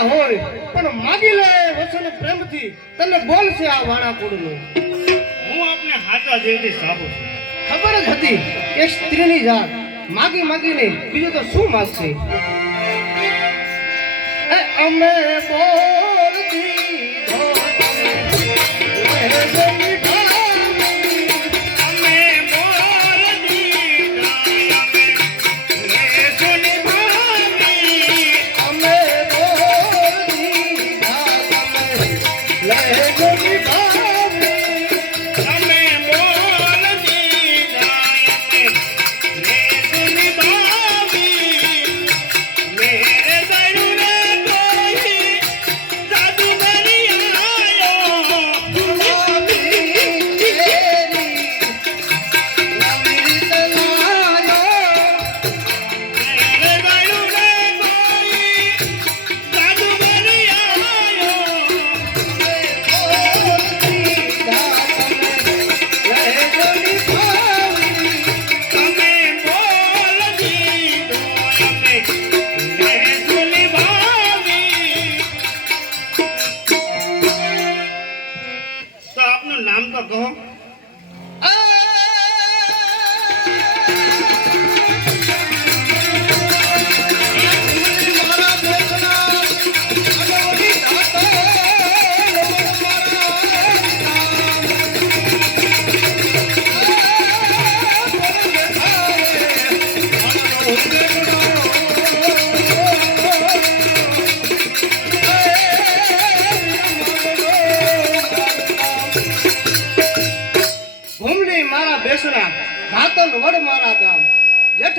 ના હોય પણ માગી લે વચન પ્રેમથી. તને બોલશે આ વાણા કુળનું હું આપને હાચા જેવી સાબુ છું. ખબર જ હતી કે સ્ત્રીની જાત માગી માગીને બીજું તો શું માગશે? એ અમે બોલ આપનું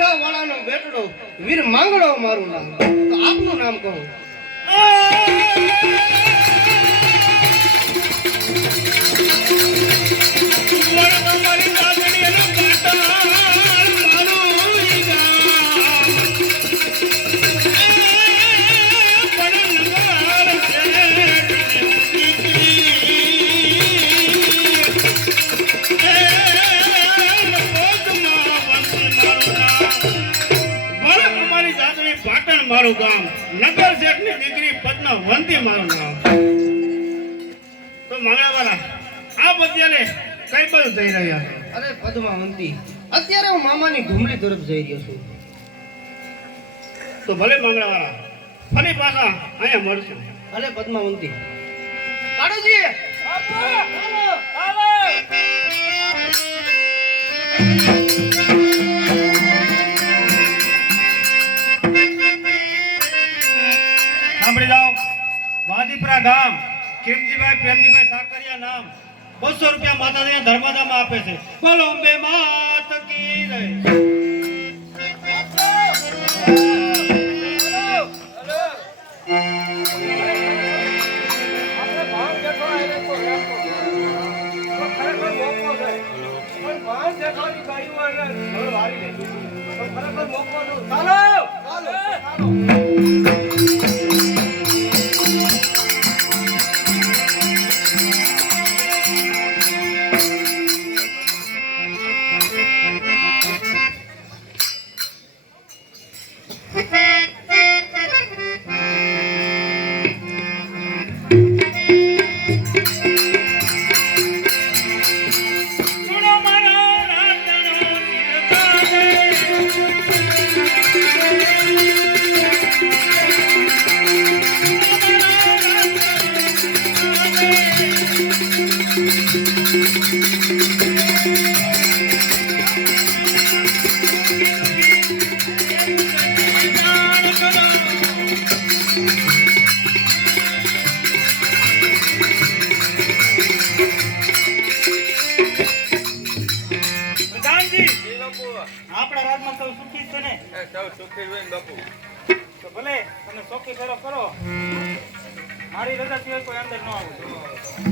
જેઠા વાળાનો બેટડો વીર માંગડો મારું નામ. તો આપનું નામ કહું. લાગણીનું કાંટાળ મારું ગામ નગર શેઠની દીકરી પદ્માવંતી મારું નામ. તો મંગળવારા આપ અત્યારે કઈ બાજુ જઈ રહ્યા અરે પદ્માવંતી અત્યારે હું મામાની ઘૂમડી તરફ જઈ રહ્યો છું. તો ભલે મંગળવારા ફરી પાછા અહીંયા મળશું. અરે પદ્માવંતી. કાળુજી! સાંભળી પ્રેમજીભાઈ સાકરિયા નામ બસો રૂપિયા માતાજીના ધર્મદામાં આપે છે. બોલો, અંબે માત કી જય. સુનો આપણા રાજમાં સૌ સુખી છે ને? તો ભલે તમે ચોખ્ખી ફેરો કરો. મારી રજા સિવાય કોઈ અંદર ન આવું.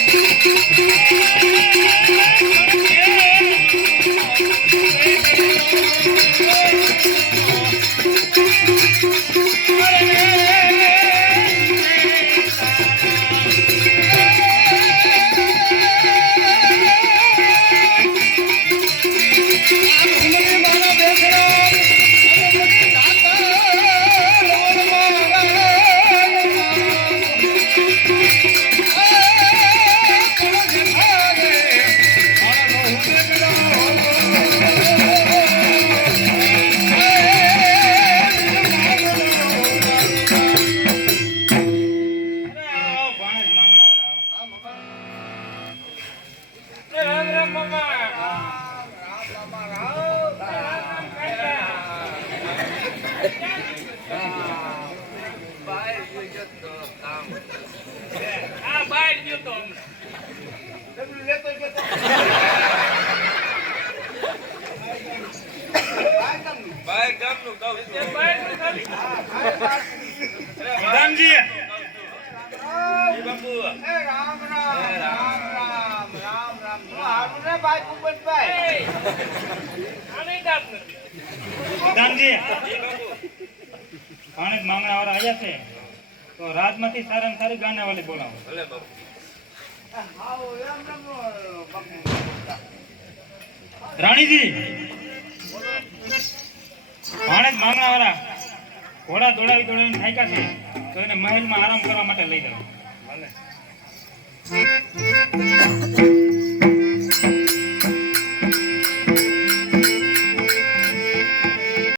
દાનજી દાનજી પાણી માંગણા વાળા આવ્યા છે. તો રાજમાંથી સારામાં સારી ગાના વાળી બોલાવો રાણીજી! પાણી માંગણા વાળા ઘોડા દોડાવી દોડાવીને થાક્યા છે. તો એને મહેલમાં આરામ કરવા માટે લઈ જાઓ.